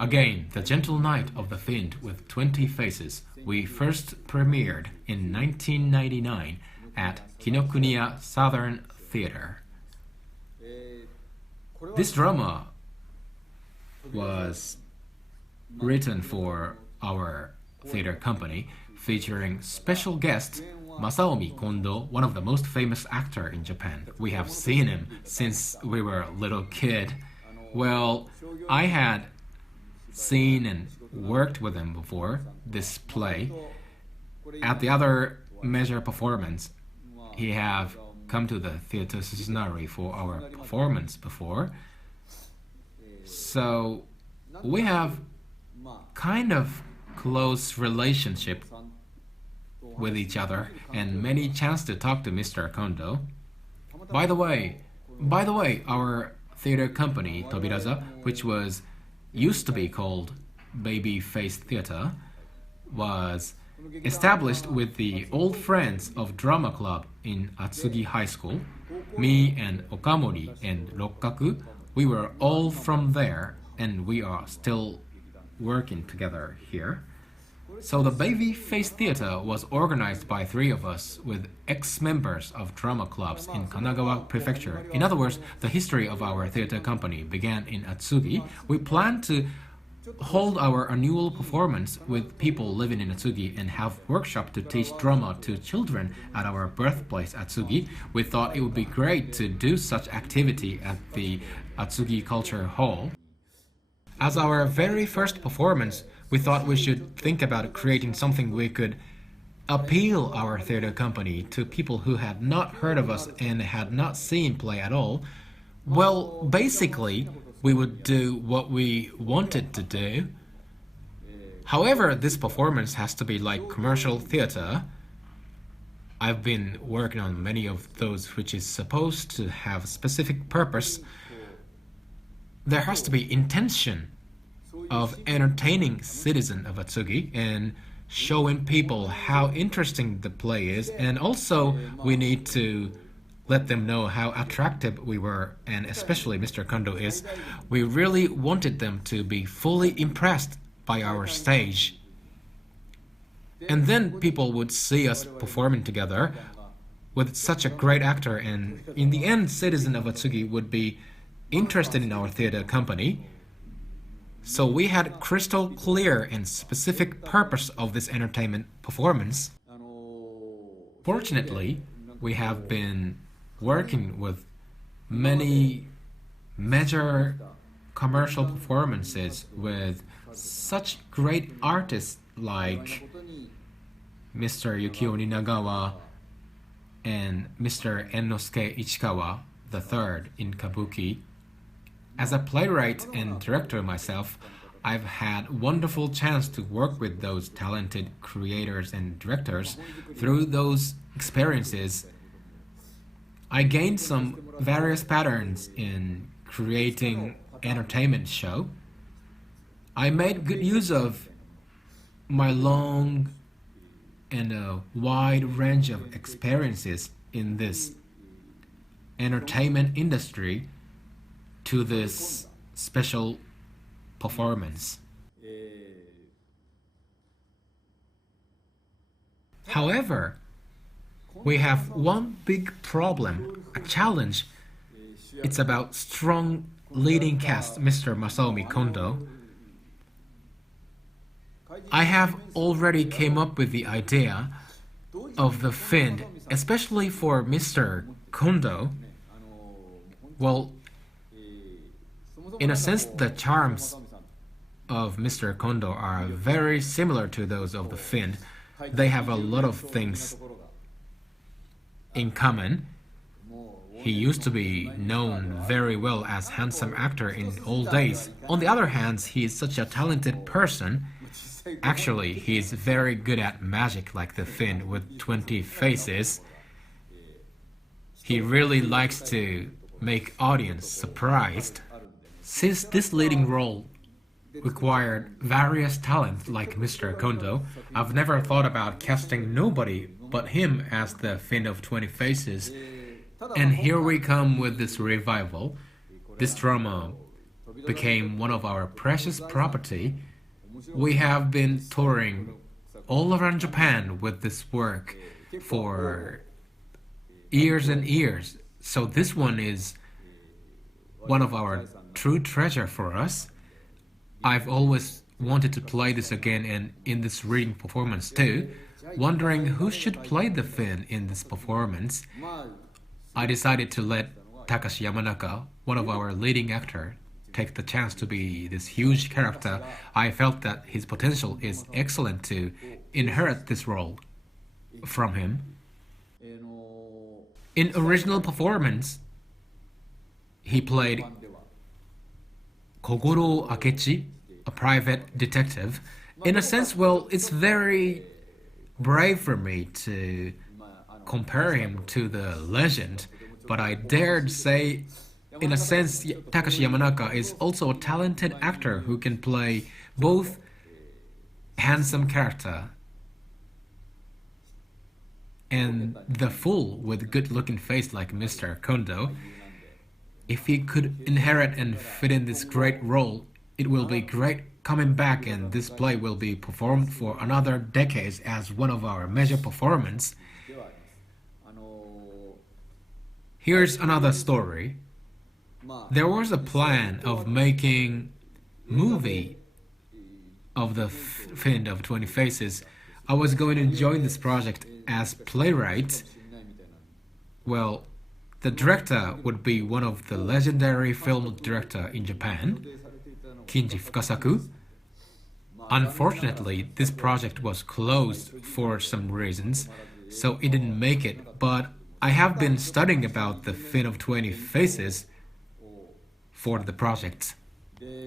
Again, The Gentle Knight of the Fiend with 20 Faces. We first premiered in 1999 at Kinokuniya Southern Theater. This drama was written for our theater company, featuring special guest Masaomi Kondo, one of the most famous actors in Japan. We have seen him since we were a little kid. Well, I had seen and worked with him before this play. At the other major performance, he have come to the theater scenery for our performance before. So we have kind of close relationship with each other and many chance to talk to Mr. Kondo. By the way, our theater company, TOBIRAZA, which used to be called Babyface Theater, was established with the old friends of drama club in Atsugi High School. Me and Okamori and Rokkaku, we were all from there, and we are still working together here. So the Babyface Theater was organized by 3 of us with ex-members of drama clubs in Kanagawa Prefecture. In other words, the history of our theater company began in Atsugi. We planned to hold our annual performance with people living in Atsugi and have workshop to teach drama to children at our birthplace Atsugi. We thought it would be great to do such activity at the Atsugi Culture Hall. As our very first performance, we thought we should think about creating something we could appeal our theater company to people who had not heard of us and had not seen play at all. Well, basically, we would do what we wanted to do. However, this performance has to be like commercial theater. I've been working on many of those which is supposed to have specific purpose. There has to be intention of entertaining citizens of Atsugi and showing people how interesting the play is, and also we need to let them know how attractive we were, and especially Mr. Kondo is. We really wanted them to be fully impressed by our stage. And then people would see us performing together with such a great actor, and in the end, citizens of Atsugi would be interested in our theater company. So we had crystal clear and specific purpose of this entertainment performance. Fortunately, we have been working with many major commercial performances with such great artists like Mr. Yukio Ninagawa and Mr. Ennosuke Ichikawa III in Kabuki. As a playwright and director myself, I've had wonderful chance to work with those talented creators and directors. Through those experiences, I gained some various patterns in creating entertainment show. I made good use of my long and a wide range of experiences in this entertainment industry to this special performance. However, we have one big problem, a challenge. It's about strong leading cast, Mr. Masaomi Kondo. I have already came up with the idea of the Fiend, especially for Mr. Kondo. Well, in a sense, the charms of Mr. Kondo are very similar to those of the Fiend. They have a lot of things in common. He used to be known very well as handsome actor in old days. On the other hand, he is such a talented person. Actually, he is very good at magic like the Fiend with 20 faces. He really likes to make audience surprised. Since this leading role required various talents like Mr. Kondo, I've never thought about casting nobody but him as the Fiend of 20 Faces. And here we come with this revival. This drama became one of our precious property. We have been touring all around Japan with this work for years and years. So this one is one of our true treasure for us. I've always wanted to play this again and in this reading performance too, wondering who should play the Fiend in this performance. I decided to let Takashi Yamanaka, one of our leading actors, take the chance to be this huge character. I felt that his potential is excellent to inherit this role from him. In original performance, he played Kogoro Akechi, a private detective. In a sense, well, it's very brave for me to compare him to the legend, but I dared say, in a sense, Takashi Yamanaka is also a talented actor who can play both handsome character and the fool with good-looking face like Mr. Kondo. If he could inherit and fit in this great role, it will be great coming back, and this play will be performed for another decade as one of our major performances. Here's another story. There was a plan of making movie of the Fiend of 20 Faces. I was going to join this project as playwright. Well, the director would be one of the legendary film director in Japan, Kinji Fukasaku. Unfortunately, this project was closed for some reasons, so it didn't make it, but I have been studying about the Fiend of 20 Faces for the project.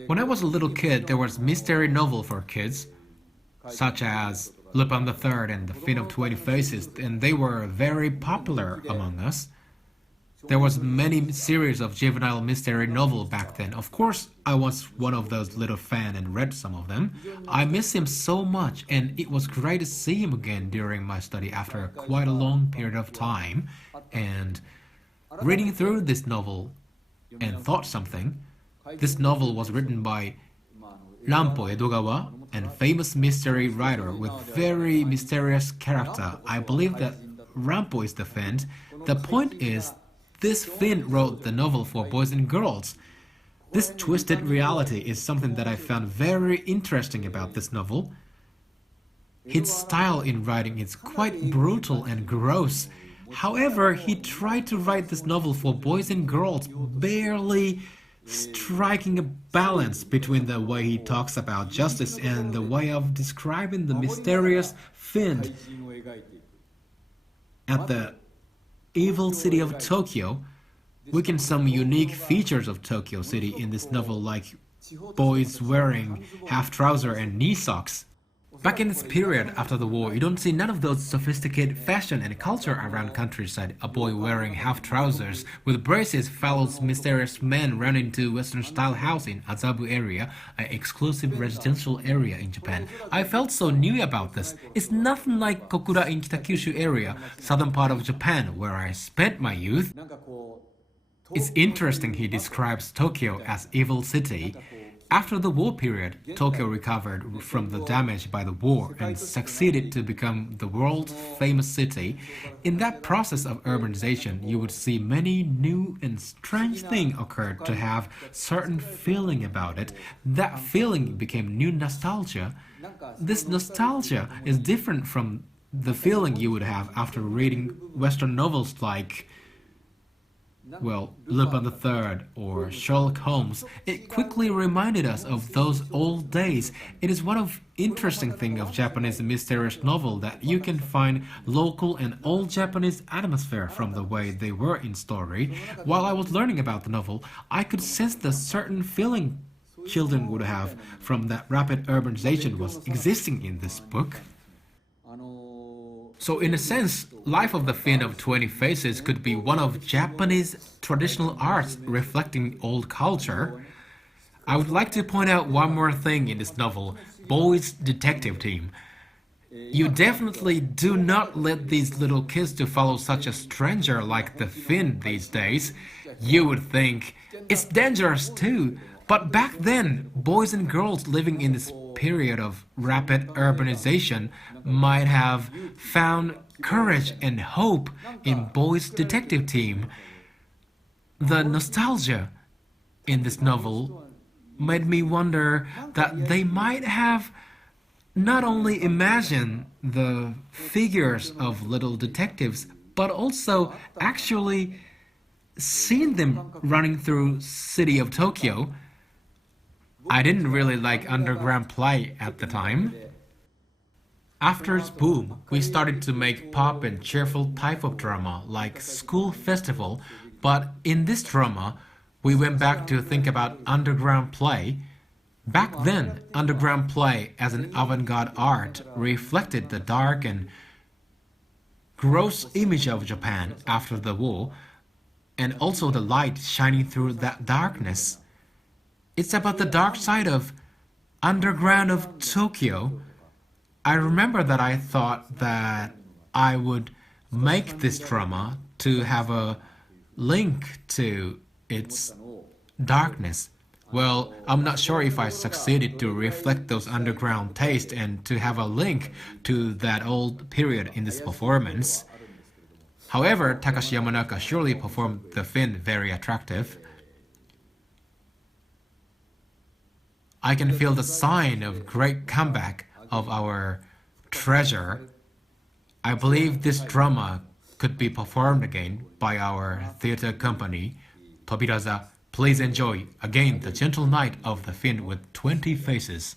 When I was a little kid, there was mystery novel for kids, such as Lupin the Third and the Fiend of 20 Faces, and they were very popular among us. There was many series of juvenile mystery novel back then. Of course, I was one of those little fan and read some of them. I miss him so much, and it was great to see him again during my study after quite a long period of time. And reading through this novel and thought something, this novel was written by Ranpo Edogawa, and famous mystery writer with very mysterious character. I believe that Ranpo is the Fiend. The point is, this Fiend wrote the novel for boys and girls. This twisted reality is something that I found very interesting about this novel. His style in writing is quite brutal and gross. However, he tried to write this novel for boys and girls, barely striking a balance between the way he talks about justice and the way of describing the mysterious Fiend at the evil city of Tokyo. We can see some unique features of Tokyo City in this novel, like boys wearing half trouser and knee socks. Back in this period after the war, you don't see none of those sophisticated fashion and culture around countryside. A boy wearing half trousers with braces follows mysterious men running to Western-style house in Azabu area, an exclusive residential area in Japan. I felt so new about this. It's nothing like Kokura in Kitakyushu area, southern part of Japan, where I spent my youth. It's interesting he describes Tokyo as evil city. After the war period, Tokyo recovered from the damage by the war and succeeded to become the world's famous city. In that process of urbanization, you would see many new and strange things occur to have certain feeling about it. That feeling became new nostalgia. This nostalgia is different from the feeling you would have after reading Western novels like, well, Lupin the Third or Sherlock Holmes. It quickly reminded us of those old days. It is one of interesting thing of Japanese mysterious novel that you can find local and old Japanese atmosphere from the way they were in story. While I was learning about the novel, I could sense the certain feeling children would have from that rapid urbanization was existing in this book. So in a sense, Life of the Fiend of 20 Faces could be one of Japanese traditional arts reflecting old culture. I would like to point out one more thing in this novel, Boys Detective Team. You definitely do not let these little kids to follow such a stranger like the Fiend these days. You would think, it's dangerous too, But back then, boys and girls living in this period of rapid urbanization might have found courage and hope in Boys Detective Team. The nostalgia in this novel made me wonder that they might have not only imagined the figures of little detectives, but also actually seen them running through city of Tokyo. I didn't really like underground play at the time. After its boom, we started to make pop and cheerful type of drama like School Festival, but in this drama, we went back to think about underground play. Back then, underground play as an avant-garde art reflected the dark and gross image of Japan after the war, and also the light shining through that darkness. It's about the dark side of underground of Tokyo. I remember that I thought that I would make this drama to have a link to its darkness. Well, I'm not sure if I succeeded to reflect those underground tastes and to have a link to that old period in this performance. However, Takashi Yamanaka surely performed the Fiend very attractive. I can feel the sign of great comeback of our treasure. I believe this drama could be performed again by our theater company, TOBIRAZA. Please enjoy again the gentle night of the Fiend with 20 faces.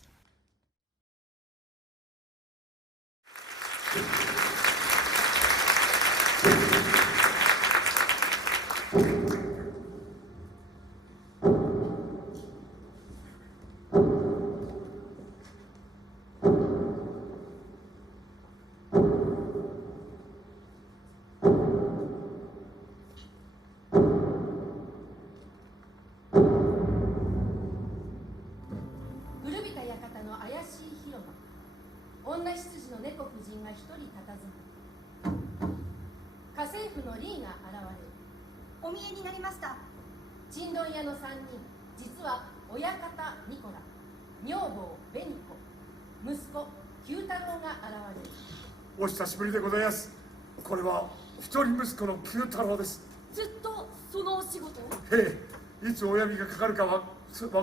女執事の猫夫人が一人佇む。家政婦のリーが現れる。お見えになりました。ちんどん屋の三人、実は親方ニコラ、女房ベニコ、息子九太郎が現れる。お久しぶりでございます。これは一人息子の九太郎です。ずっとそのお仕事を？ええ、いつ親身がかかるかわ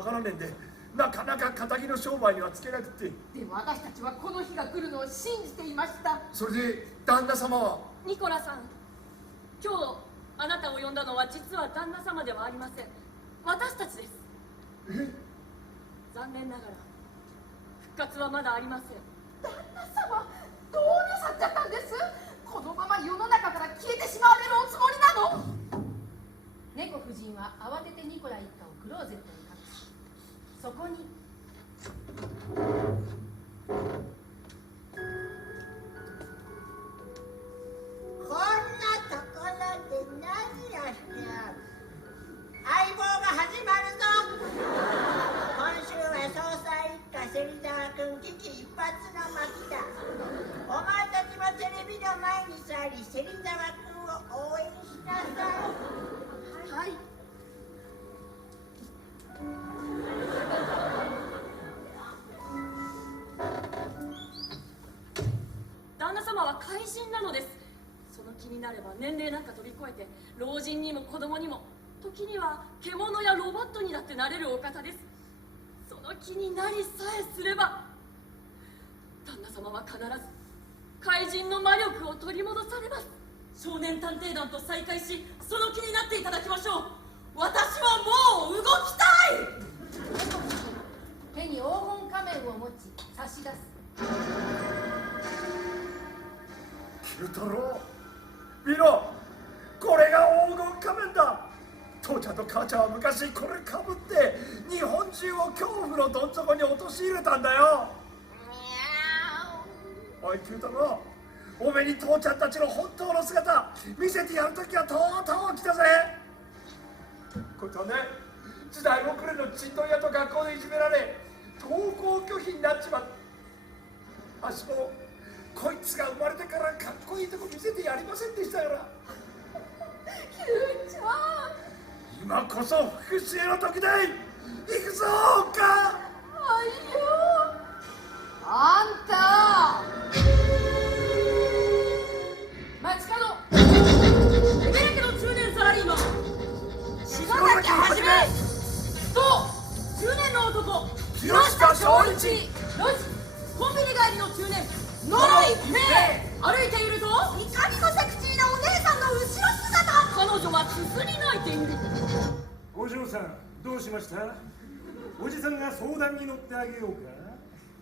からねえんで、なかなか敵の商売にはつけなくて。でも私たちはこの日が来るのを信じていました。それで旦那様は？ニコラさん、今日あなたを呼んだのは実は旦那様ではありません。私たちです。え？残念ながら復活はまだありません。旦那様、どうなさっちゃったんです？このまま世の中から消えてしまわれるおつもりなの？猫夫人は慌ててニコラ一家をクローゼットに隠し、そこにこんなところで何をしておる？相棒が始まるぞ。今週は捜査一課芹沢君危機一髪の巻だ。お前たちもテレビの前に座り芹沢君を応援しなさい。はい。旦那様は怪人なのです。その気になれば年齢なんか飛び越えて老人にも子供にも、時には獣やロボットにだってなれるお方です。その気になりさえすれば旦那様は必ず怪人の魔力を取り戻されます。少年探偵団と再会し、その気になっていただきましょう。私はもう動きたい。手に黄金仮面を持ち差し出す。九太郎、見ろ、これが黄金仮面だ。父ちゃんと母ちゃんは昔これかぶって日本中を恐怖のどん底に陥れたんだよ。おい九太郎、おめに父ちゃんたちの本当の姿見せてやるときはとうとう来たぜ。こいつはね、時代遅れのちんどん屋と学校でいじめられ登校拒否になっちまう。あしもこいつが生まれてからかっこいいとこ見せてやりませんでしたから。キュウちゃん、今こそ復讐の時だい。行くぞか。あいよあんた街角エベレケの中年サラリーマン柴崎はじめと中年の男木下正一、路地コンビニ帰りの中年野良一平、歩いているといかにもセクシーなお姉さんの後ろ姿。彼女はすすり泣いている。お嬢さん、どうしました？おじさんが相談に乗ってあげようか。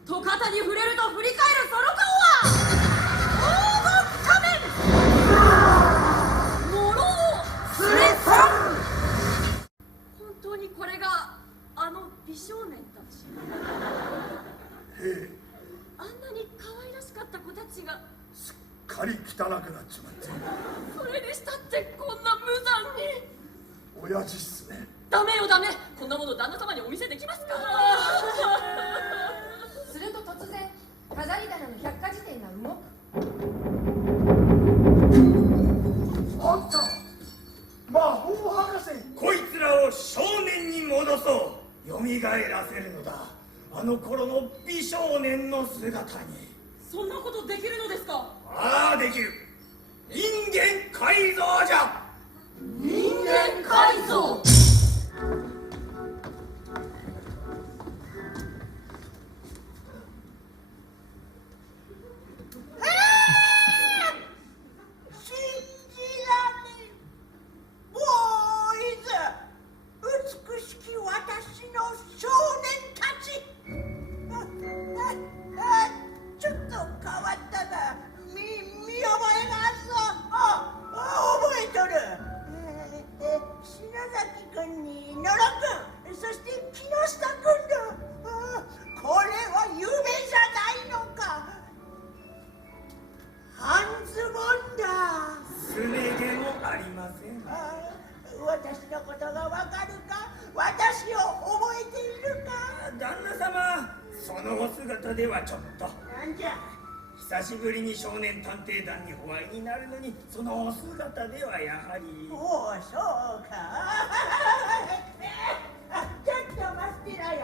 と肩に触れると振り返るその顔は黄金仮面ノロスレッサン。本当にこれがあの美少年たち。あんなに可愛らしかった子たちがすっかり汚くなっちまって。それにしたってこんな無残に。親父っすね。ダメよダメ、こんなもの旦那様にお見せできますか。すると突然飾り棚の百科事典が動く。あんた魔法博士。こいつらを少年に戻そう。蘇らせるのだ。あの頃の美少年の姿に。そんなことできるのですか。ああ、できる。人間改造じゃ。人間改造。信じられん。ボーイズ、美しき私の少年たち。ちょっと変わったが、見覚えがあるぞ。覚えとる。篠崎君に野呂君、そして木下君だ。これは夢じゃないのか。半ズボンだ。すね毛もありません。私のことがわかるか。私を覚えているか。旦那様、そのお姿ではちょっと。なんじゃ。久しぶりに少年探偵団にお会いになるのに、そのお姿ではやはり。おお、そうか。ちょっと待ってなよ。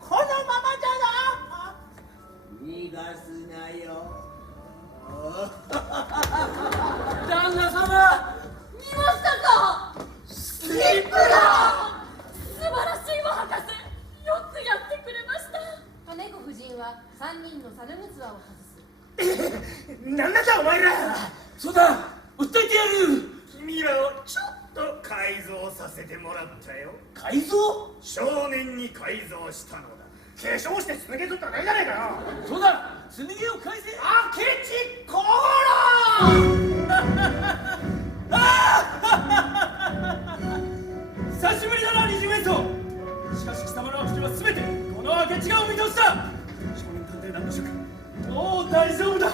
このままじゃな。逃がすなよ。旦那様、見ましたか。スキップだ。素晴らしいわ博士、よくやってくれました。と猫夫人は3人の猿ぐつわを外す。なんだお前ら。そうだ、訴えてやる。君らをちょっと改造させてもらったよ。改造？少年に改造したのだ。化粧してすね毛取ったらないじゃないかよ。そうだ、すね毛を返せ。明智小五郎。久しぶりだな、二十面相。しかし貴様の悪事は全てこの明智がお見通しだ。少年探偵団の職、もう大丈夫だ。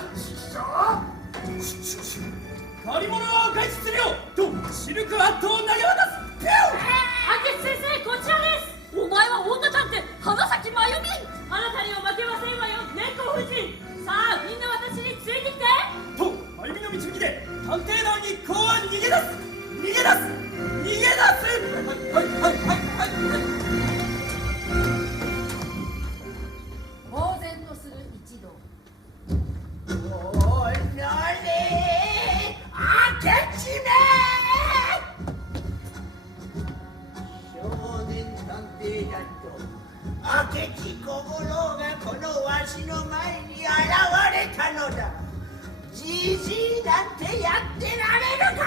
借り物はお返しするよとシルクハットを投げ渡す。ピュー。明智先生、こちらです。お前は女探偵花咲真由美。あなたには負けませんわよ、猫夫人。さあみんな私についてきて。と真由美の導きで探偵団一行は逃げ出す。逃げ出す。逃げ出す。呆然とする一同。おい、なに。明智め。少年探偵団と明智小五郎がこのわしの前に現れたのだ。じじいなんてやってられるか。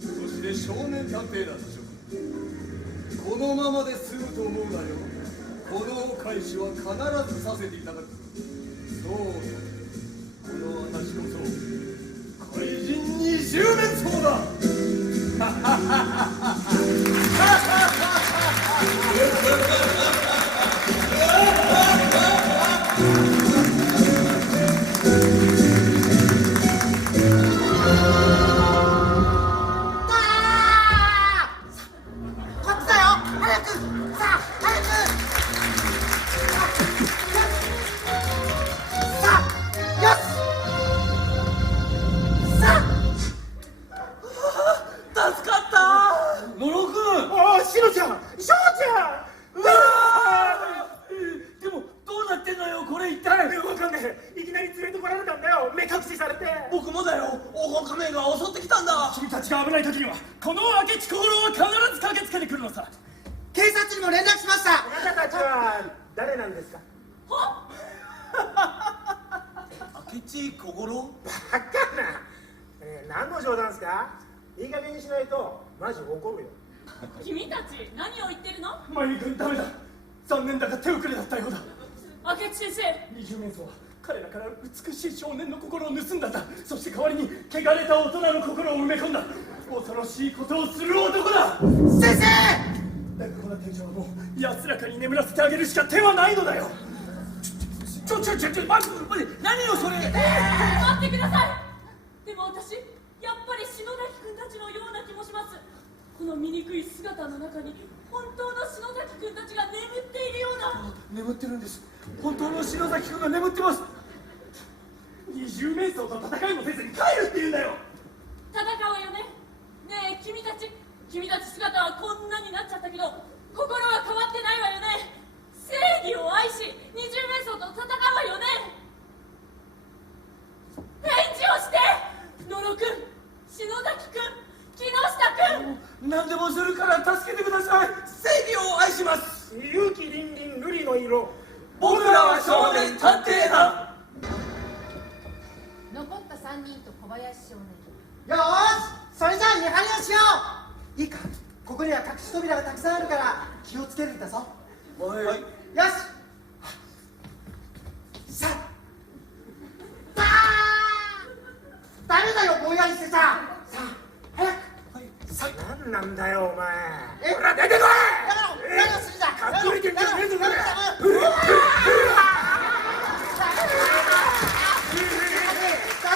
そして少年探偵団の職、このままで済むと思うなよ。このお返しは必ずさせていただく。そうだ、この私こそ怪人二十面相だ。翔ちゃんうわー、でもどうなってんのよこれ一体。わかんねえ、いきなり連れてこられたんだよ、目隠しされて。僕もだよ、黄金仮面が襲ってきたんだ。君たちが危ない時にはこの明智小五郎は必ず駆けつけてくるのさ。警察にも連絡しました。あなたたちは誰なんですか？明智小五郎。バカな、何の冗談ですか？いい加減にしないとマジ怒るよ。君たち何を言ってるの？マユ君ダメだ、残念だが手遅れだったようだ。明智先生、二十面相は彼らから美しい少年の心を盗んだんだ。そして代わりに汚れた大人の心を埋め込んだ恐ろしいことをする男だ。先生、だがこの天井はもう安らかに眠らせてあげるしか手はないのだよ。待って何をそれ。待ってください。でも私やっぱり篠崎君たちのような気もします。この醜い姿の中に本当の篠崎君たちが眠っているような。眠ってるんです。本当の篠崎君が眠ってます。二十面相と戦いもせずに帰るって言うんだよ。戦うよね。ねえ君たち姿はこんなになっちゃったけど心は変わってないわよね。正義を愛し二十面相と戦うわよね。返事をして。野呂君、篠崎君、木下君。何でもするから助けてください。正義を愛します。勇気凛々瑠璃の色、僕らは少年探偵団。残った3人と小林少年。よーし、それじゃあ見張りをしよう。いいか、ここには隠し扉がたくさんあるから気をつけるんだぞ。はい。よし、さあ、バーン。ダメだよ、ぼんやりしてちゃ。さあ、早く。何なんだよお前。ほら出てこい。何をするんだ。隠れてんじゃねえぞ。団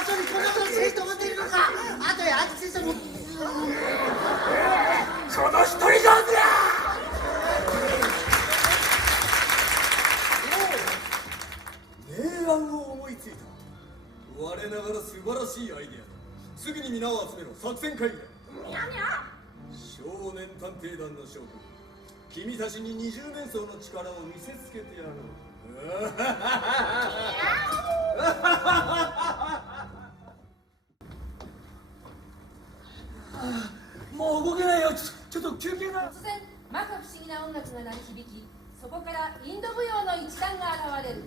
長にこんなことする人が出るのか。あとやアジ先生も。その一人上手や。名案を思いついた。我ながら素晴らしいアイデアだ。すぐに皆を集めろ。作戦会議だ。少年探偵団の諸君、君たちに二十面相の力を見せつけてやろう。もう動けないよ。ちょっと休憩だ。突然摩訶不思議な音楽が鳴り響き、そこからインド舞踊の一団が現れる。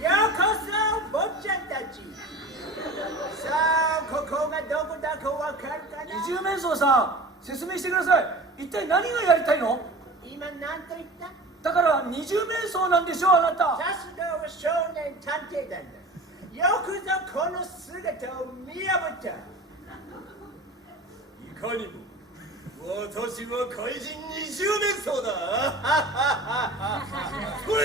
ようこそ坊ちゃんたち。さあ、ここがどこだかわかるかな。二十面相さん、説明してください。一体何がやりたいの？今何と言った？だから二十面相なんでしょう、あなた。さすがは少年探偵団だ。よくぞこの姿を見破った。いかにも私は怪人二十面相だ。これ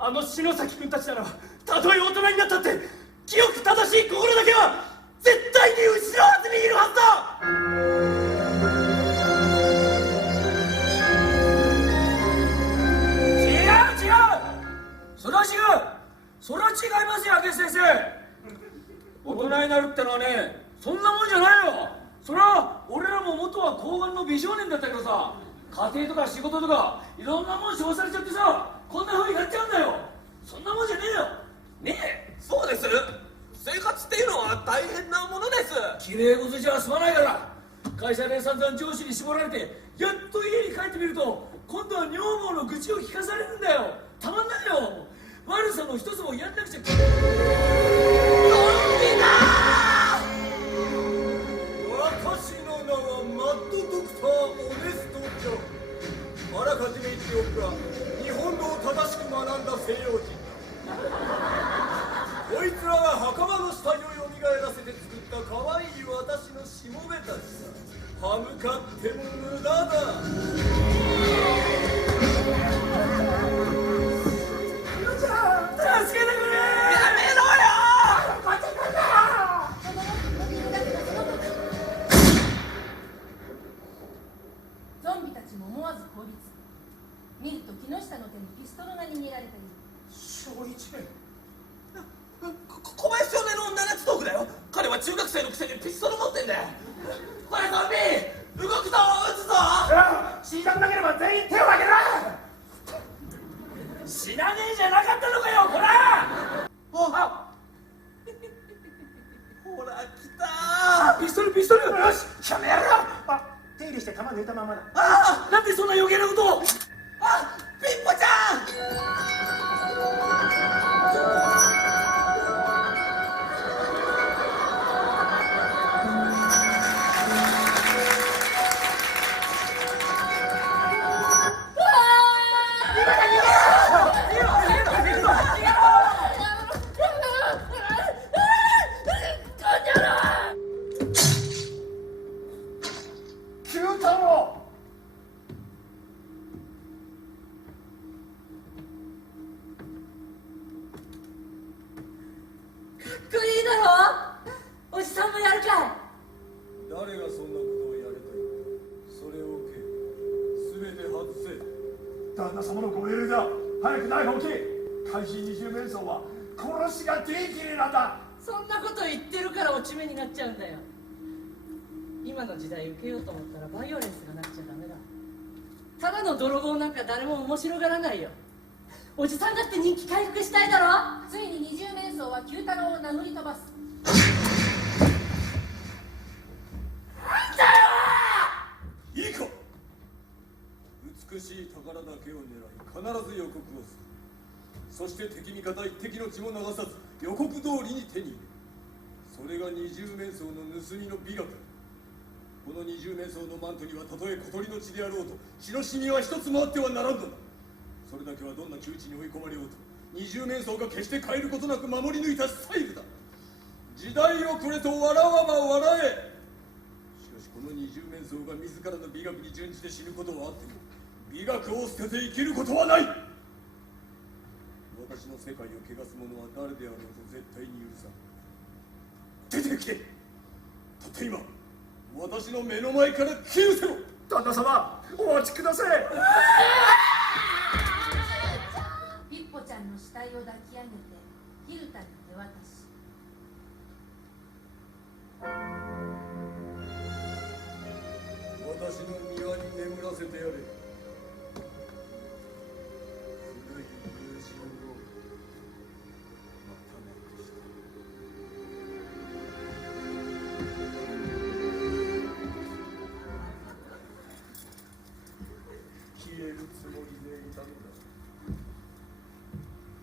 あの篠崎君たちならたとえ大人になったって清く正しい心だけは絶対に失わずにいるはずだ。違うそれは違いますよ、明智先生。大人になるってのはね、そんなもんじゃないよ。それは俺らも元は高顔の美少年だったけどさ、家庭とか仕事とかいろんなもん称されちゃってさ、こんな風になっちゃうんだよ。そんなもんじゃねえよ。ねえ、そうです。生活っていうのは大変なものです。きれい事じゃ済まないから。会社で散々上司に絞られてやっと家に帰ってみると今度は女房の愚痴を聞かされるんだよ。ピストルが逃げられている。小一面。小林少年の七つ道具だよ。彼は中学生のくせにピストル持ってんだよ。これゾンビ動くぞ、撃つぞ。死にたくなければ全員手を挙げろ。死なねえじゃなかったのかよ、ほら。ほら来た。ピストルピストル。よし、やめやろ。手入れして弾抜いたままだ。なんでそんな余計なことを。ピッポちゃん。旦那様のご命令だ。早くナイフを置け。怪人二十面相は殺しが定期例なんだ。そんなこと言ってるから落ち目になっちゃうんだよ。今の時代受けようと思ったらバイオレンスがなくちゃダメだ。ただの泥棒なんか誰も面白がらないよ。おじさんだって人気回復したいだろ。ついに二十面相は九太郎を殴り飛ばす。いいか、美しい宝だけを狙い必ず予告をする。そして敵味方一滴の血も流さず予告通りに手に入れる。それが二十面相の盗みの美学。この二十面相のマントにはたとえ小鳥の血であろうと血のシミは一つもあってはならんのだ。それだけはどんな窮地に追い込まれようと二十面相が決して変えることなく守り抜いたスタイルだ。時代遅れと笑わば笑え。しかしこの二十面相が自らの美学に準じて死ぬことはあっても美学を捨てて生きることはない。私の世界を汚す者は誰であろうと絶対に許さん。出てきて、たった今私の目の前から消え失せろ。旦那様、お待ちください。ピッポちゃんの死体を抱き上げてヒルタに手渡し、私の庭に眠らせてやれ。古い友人をまたなくした。消えるつもりでいたのだ。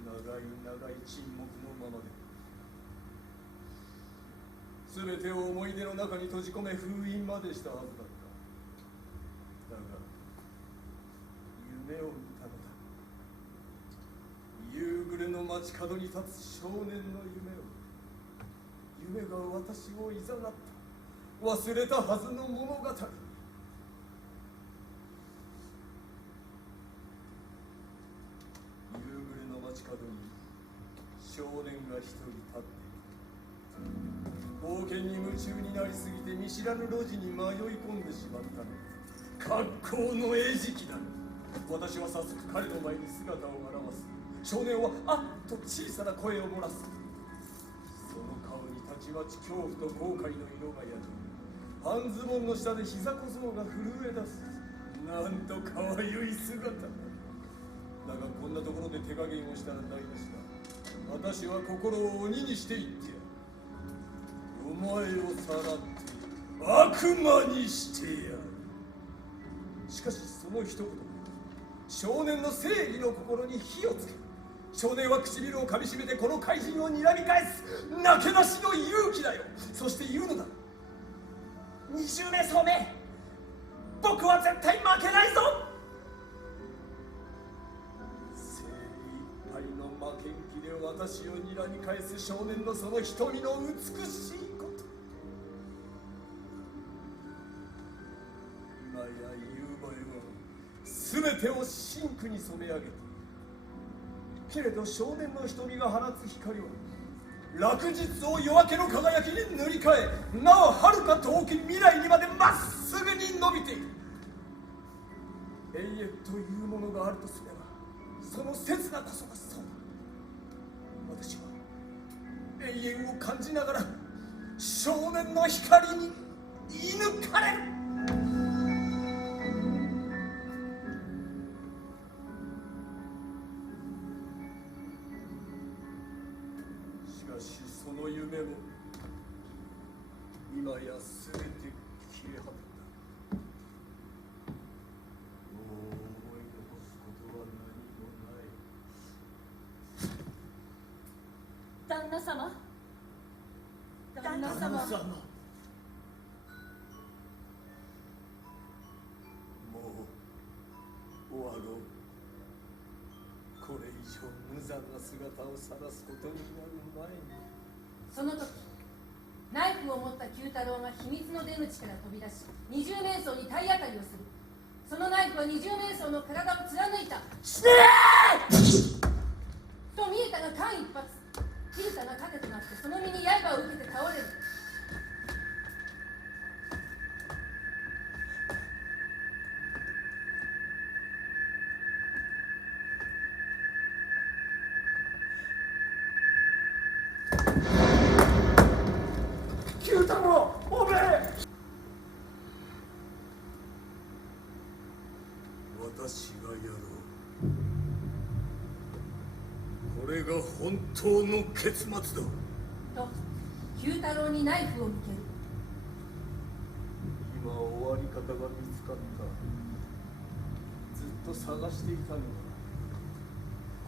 長い長い沈黙のままで全てを思い出の中に閉じ込め封印までしたはずだった。だが夢を見たのだ。夕暮れの街角に立つ少年の夢が私をいざなった。忘れたはずの物語。夕暮れの街角に少年が一人立っている。冒険に夢中になりすぎて見知らぬ路地に迷い込んでしまったの。格好の餌食だ。私は早速彼の前に姿を現す。少年はあっと小さな声を漏らす。その顔にたちまち恐怖と後悔の色が宿る。半ズボンの下で膝小僧が震え出す。なんとかわゆい姿だ。だがこんなところで手加減をしたら台無しだ。私は心を鬼にしていってやる。お前をさらって悪魔にしてやる。しかしその一言で少年の正義の心に火をつける。少年は唇をかみしめてこの怪人を睨み返す。なけなしの勇気だよ。そして言うのだ。二十名相め、僕は絶対負けないぞ。精一杯の負けん気で私を睨み返す少年のその瞳の美しいこと。今や夕映えは全てを真紅に染め上げている。けれど少年の瞳が放つ光は落日を夜明けの輝きに塗り替え、なお遥か遠き未来にまでまっすぐに伸びている。永遠というものがあるとすれば、その刹那こそがそうだ。私は永遠を感じながら少年の光に射抜かれる。しかしその夢も今やすべて消え果てた。もう思い残すことは何もない。旦那様、旦那様、もう終わろう。これ以上無残な姿を晒すことになる前に。その時ナイフを持った九太郎が秘密の出口から飛び出し二十面相に体当たりをする。そのナイフは二十面相の体を貫いた。死ねーと見えたが間一髪、キルタが盾となってその身に刃を受けて倒れる。九太郎、おめえ。私がやろう。これが本当の結末だ。と九太郎にナイフを向ける。今終わり方が見つかった。ずっと探していたのだ。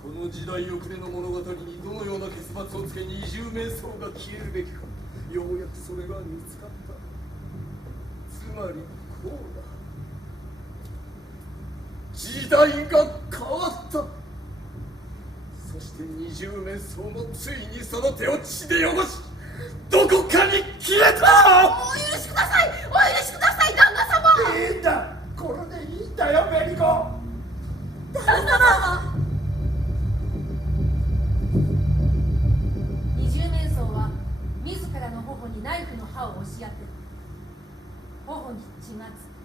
この時代遅れの物語にどのような結末をつけ二十面相が消えるべきか、ようやくそれが見つかった。つまりこうだ。時代が変わった。そして二十面相もついにその手を血で汚しどこかに消えた。お許しください、お許しください、旦那様。いいんだ、これでいいんだよ、ベリコ。旦那様。二十面相は自らの頬にナイフの刃を押し当てる。頬に血がつく。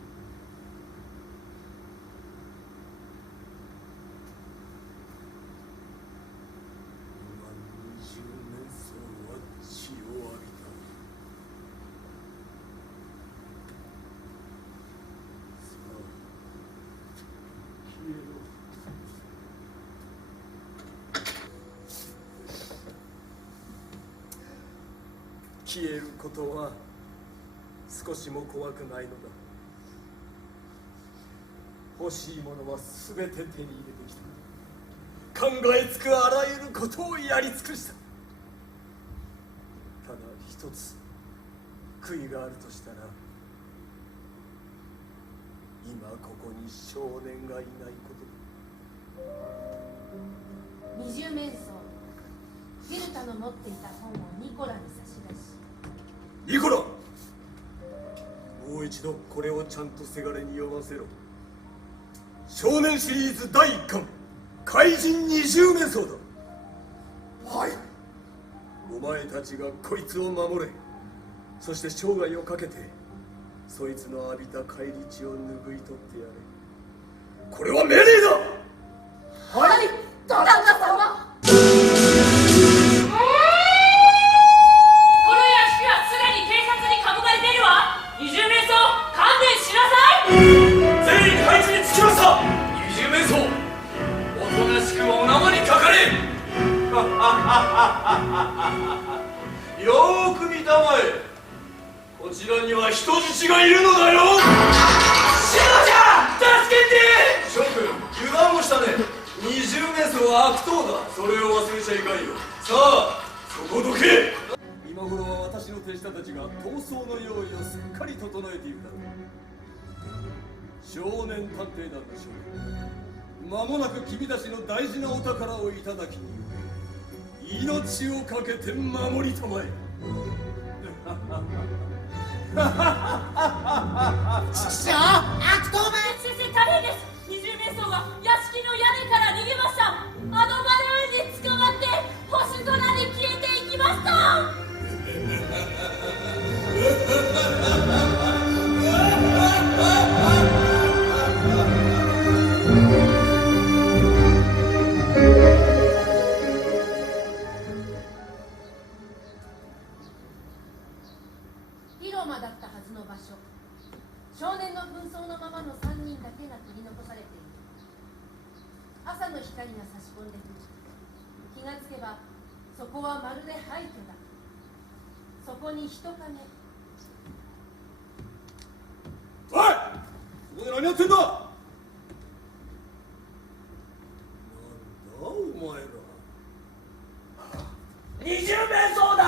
消えることは少しも怖くないのだ。欲しいものは全て手に入れてきた。考えつくあらゆることをやり尽くした。ただ一つ悔いがあるとしたら、今ここに少年がいないことだ。二十面相フィルタの持っていた本をニコラに差し出し、ニコラ、もう一度これをちゃんとせがれに読ませろ。少年シリーズ第1巻怪人二十面相だ。はい。お前たちがこいつを守れ。そして生涯をかけてそいつの浴びた返り血を拭い取ってやれ。これは命令だ。はい、旦那様。よーく見たまえ。こちらには人質がいるのだよ。シロちゃん、助けて。諸君、油断をしたね。二十面相は悪党だ。それを忘れちゃいかんよ。さあ、そこどけ。今頃は私の手下たちが逃走の用意をすっかり整えているだろう。少年探偵団の少年、間もなく君たちの大事なお宝をいただきに命をかけて守りたまえ。ちくしょう、悪党め。先生、大変です。二十面相が屋敷の屋根から逃げました。あのバルーンに捕まって星空に消えていきました。気がつけばそこはまるで廃墟だ。そこに人影。おい、そこで何やってんだ。なんだお前ら。二十面相だ。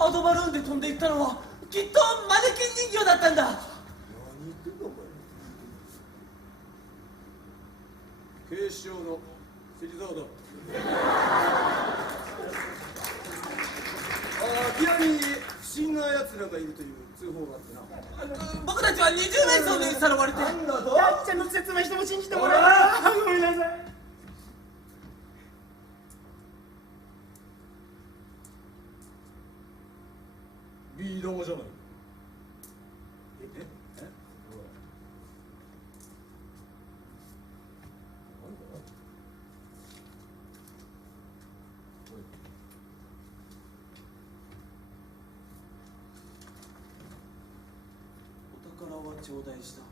アドバルーンで飛んでいったのはきっとマネキン人形だったんだ。何言ってんだお前。警視庁の関沢だ。ピアに不審な奴らがいるという通報があってな。僕たちは二十面相にさらわれて。なんだと。やっちゃんの説明しても信じてもらえない。ごめんなさい。ビー玉じゃない。お宝は頂戴した。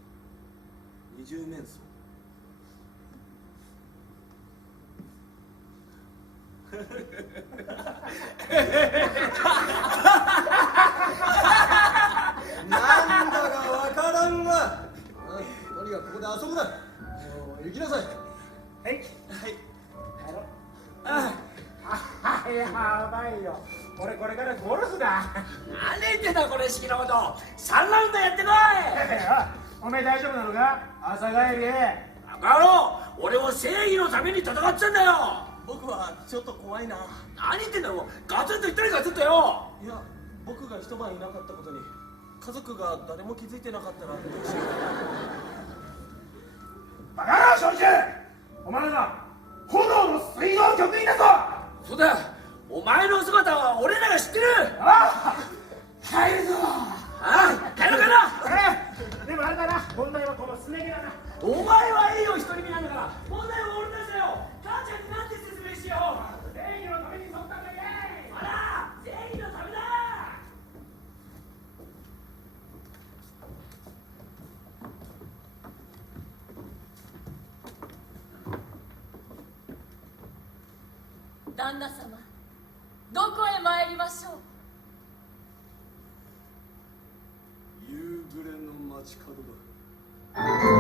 二十面相。なんだかわからんが。とにかくここで遊ぶな。もう行きなさい。はい。はい。やろう。やばいよ。俺これからゴルフだ。何言ってんだこれ式のこと。3ラウンドやってこい。お前大丈夫なのか、朝帰り。バカ野郎、俺は正義のために戦ってんだよ。僕はちょっと怖いな。何言ってんだよ。ガツンと言ったりガツンとよ。いや、僕が一晩いなかったことに家族が誰も気づいてなかったらどうしよう。バカ野郎庄司、お前ら炎の水道局員だぞ。そうだ、お前の姿は俺らが知ってる。ああ、入るぞ。ああ、帰ろうかな。でもあれだな、問題はこのすね毛だな。お前はいいよ、独り身なんだから。問題は俺たちだよ。母ちゃんになんて説明しよう。正義のためにそったんだけ。あら、正義のためだ。旦那様、どこへ参りましょう。夕暮れの街角だ。